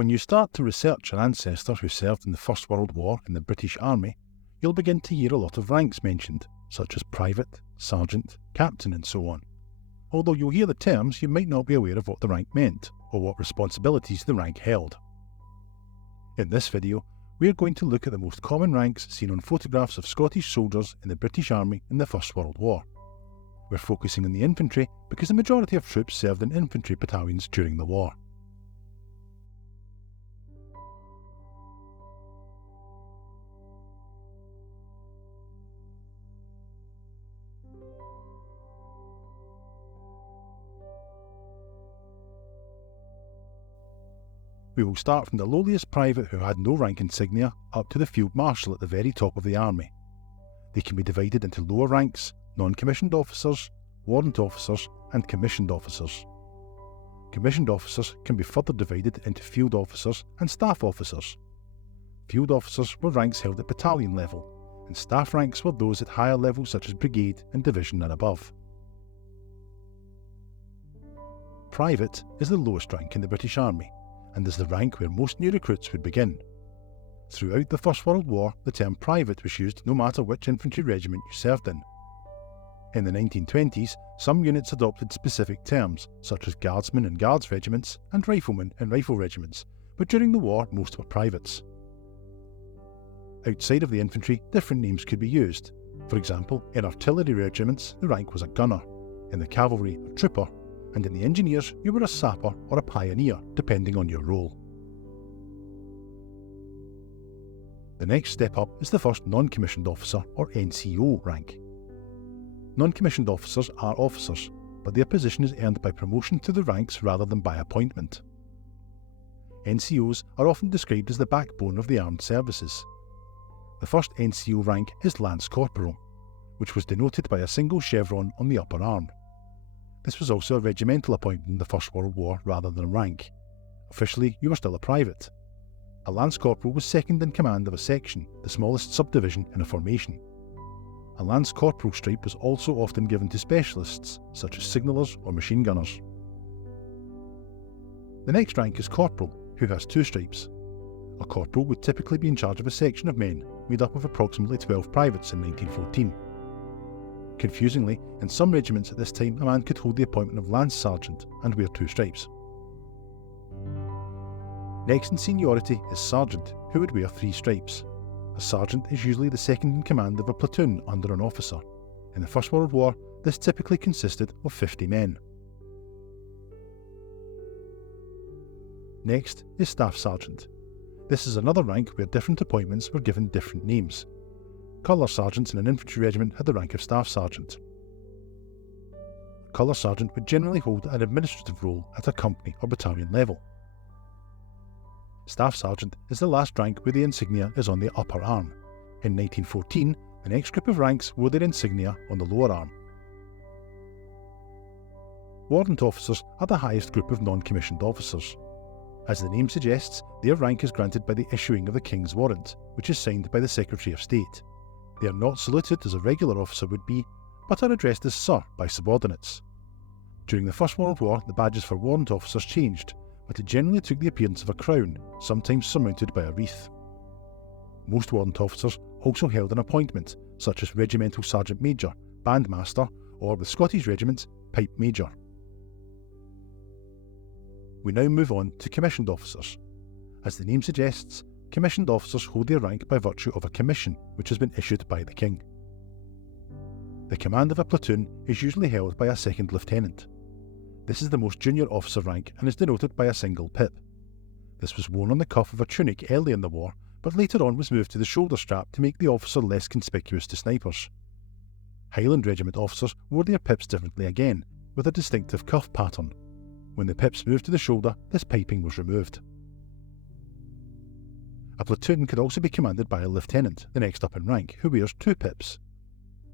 When you start to research an ancestor who served in the First World War in the British Army, you'll begin to hear a lot of ranks mentioned, such as private, sergeant, captain and so on. Although you'll hear the terms, you might not be aware of what the rank meant, or what responsibilities the rank held. In this video, we're going to look at the most common ranks seen on photographs of Scottish soldiers in the British Army in the First World War. We're focusing on the infantry because the majority of troops served in infantry battalions during the war. We will start from the lowliest private who had no rank insignia up to the Field Marshal at the very top of the army. They can be divided into lower ranks, non-commissioned officers, warrant officers and commissioned officers. Commissioned officers can be further divided into field officers and staff officers. Field officers were ranks held at battalion level, and staff ranks were those at higher levels such as brigade and division and above. Private is the lowest rank in the British Army, and is the rank where most new recruits would begin. Throughout the First World War, the term private was used no matter which infantry regiment you served in. In the 1920s, some units adopted specific terms, such as guardsmen in guards regiments and riflemen in rifle regiments, but during the war most were privates. Outside of the infantry, different names could be used. For example, in artillery regiments, the rank was a gunner, in the cavalry, a trooper, and in the engineers, you were a sapper or a pioneer, depending on your role. The next step up is the first non-commissioned officer or NCO rank. Non-commissioned officers are officers, but their position is earned by promotion to the ranks rather than by appointment. NCOs are often described as the backbone of the armed services. The first NCO rank is Lance Corporal, which was denoted by a single chevron on the upper arm. This was also a regimental appointment in the First World War rather than a rank. Officially, you were still a private. A Lance Corporal was second in command of a section, the smallest subdivision in a formation. A Lance Corporal stripe was also often given to specialists, such as signallers or machine gunners. The next rank is Corporal, who has two stripes. A corporal would typically be in charge of a section of men, made up of approximately 12 privates in 1914. Confusingly, in some regiments at this time a man could hold the appointment of Lance Sergeant and wear two stripes. Next in seniority is Sergeant, who would wear three stripes. A sergeant is usually the second in command of a platoon under an officer. In the First World War, this typically consisted of 50 men. Next is Staff Sergeant. This is another rank where different appointments were given different names. Colour sergeants in an infantry regiment had the rank of Staff Sergeant. A colour sergeant would generally hold an administrative role at a company or battalion level. Staff Sergeant is the last rank where the insignia is on the upper arm. In 1914, the next group of ranks wore their insignia on the lower arm. Warrant officers are the highest group of non-commissioned officers. As the name suggests, their rank is granted by the issuing of the King's Warrant, which is signed by the Secretary of State. They are not saluted as a regular officer would be, but are addressed as Sir by subordinates. During the First World War, the badges for warrant officers changed, but it generally took the appearance of a crown, sometimes surmounted by a wreath. Most warrant officers also held an appointment, such as Regimental Sergeant Major, Bandmaster, or with Scottish regiments, Pipe Major. We now move on to commissioned officers. As the name suggests, commissioned officers hold their rank by virtue of a commission which has been issued by the King. The command of a platoon is usually held by a second lieutenant. This is the most junior officer rank and is denoted by a single pip. This was worn on the cuff of a tunic early in the war, but later on was moved to the shoulder strap to make the officer less conspicuous to snipers. Highland Regiment officers wore their pips differently again, with a distinctive cuff pattern. When the pips moved to the shoulder, this piping was removed. A platoon could also be commanded by a lieutenant, the next up in rank, who wears two pips.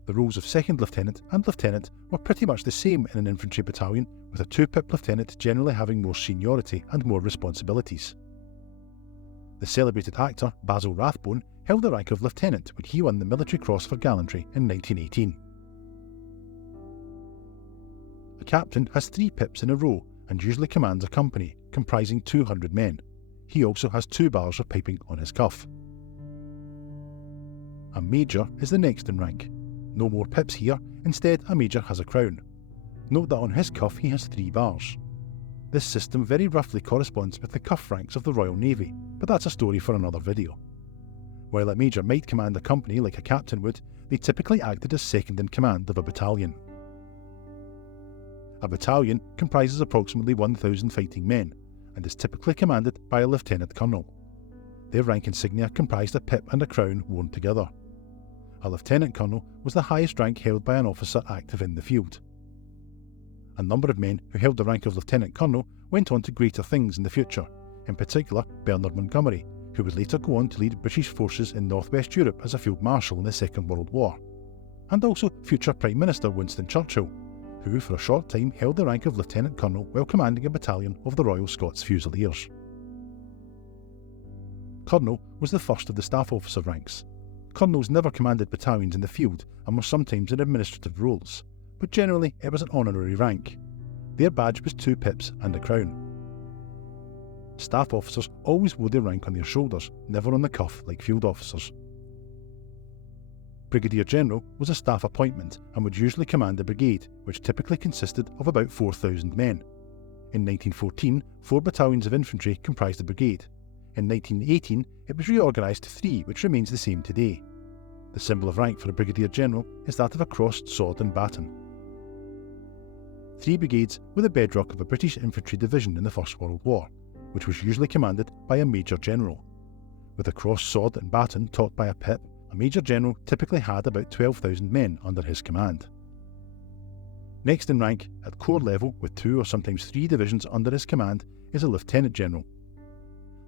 The roles of second lieutenant and lieutenant were pretty much the same in an infantry battalion, with a two-pip lieutenant generally having more seniority and more responsibilities. The celebrated actor Basil Rathbone held the rank of lieutenant when he won the Military Cross for Gallantry in 1918. A captain has 3 pips in a row and usually commands a company comprising 200 men. he also has 2 bars of piping on his cuff. A major is the next in rank. No more pips here, instead a major has a crown. Note that on his cuff he has 3 bars. This system very roughly corresponds with the cuff ranks of the Royal Navy, but that's a story for another video. While a major might command a company like a captain would, they typically acted as second in command of a battalion. A battalion comprises approximately 1,000 fighting men, and is typically commanded by a lieutenant colonel. Their rank insignia comprised a pip and a crown worn together. A lieutenant colonel was the highest rank held by an officer active in the field. A number of men who held the rank of lieutenant colonel went on to greater things in the future, in particular Bernard Montgomery, who would later go on to lead British forces in Northwest Europe as a field marshal in the Second World War, and also future Prime Minister Winston Churchill, who for a short time held the rank of lieutenant colonel while commanding a battalion of the Royal Scots Fusiliers. Colonel was the first of the staff officer ranks. Colonels never commanded battalions in the field and were sometimes in administrative roles, but generally it was an honorary rank. Their badge was 2 pips and a crown. Staff officers always wore their rank on their shoulders, never on the cuff like field officers. Brigadier General was a staff appointment and would usually command a brigade, which typically consisted of about 4,000 men. In 1914, 4 battalions of infantry comprised a brigade. In 1918, it was reorganised to 3, which remains the same today. The symbol of rank for a Brigadier General is that of a crossed sword and baton. 3 brigades were the bedrock of a British infantry division in the First World War, which was usually commanded by a Major General. With a crossed sword and baton topped by a pip, a Major General typically had about 12,000 men under his command. Next in rank, at corps level with 2 or sometimes 3 divisions under his command, is a Lieutenant General.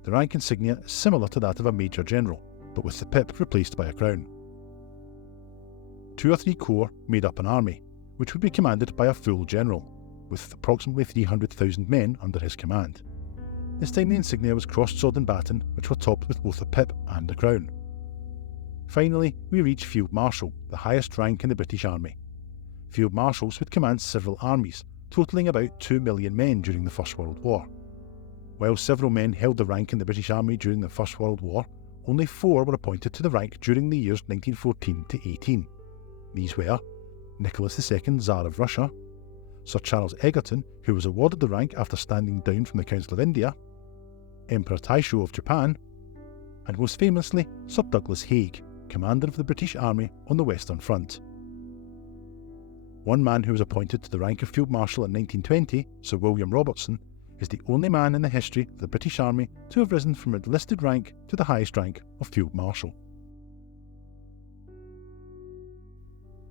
The rank insignia is similar to that of a Major General, but with the pip replaced by a crown. 2 or 3 corps made up an army, which would be commanded by a full general, with approximately 300,000 men under his command. This time the insignia was crossed sword and baton, which were topped with both a pip and a crown. Finally, we reach Field Marshal, the highest rank in the British Army. Field Marshals would command several armies, totalling about 2 million men during the First World War. While several men held the rank in the British Army during the First World War, only 4 were appointed to the rank during the years 1914 to 18. These were Nicholas II, Tsar of Russia, Sir Charles Egerton, who was awarded the rank after standing down from the Council of India, Emperor Taisho of Japan, and most famously Sir Douglas Haig, commander of the British Army on the Western Front. One man who was appointed to the rank of Field Marshal in 1920, Sir William Robertson, is the only man in the history of the British Army to have risen from a listed rank to the highest rank of Field Marshal.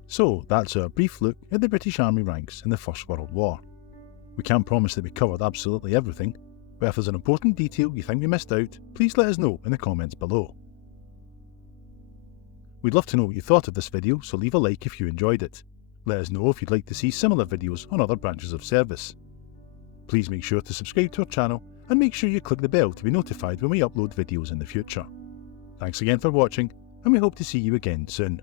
So that's our brief look at the British Army ranks in the First World War. We can't promise that we covered absolutely everything, but if there's an important detail you think we missed out, please let us know in the comments below. We'd love to know what you thought of this video, so leave a like if you enjoyed it. Let us know if you'd like to see similar videos on other branches of service. Please make sure to subscribe to our channel and make sure you click the bell to be notified when we upload videos in the future. Thanks again for watching, and we hope to see you again soon.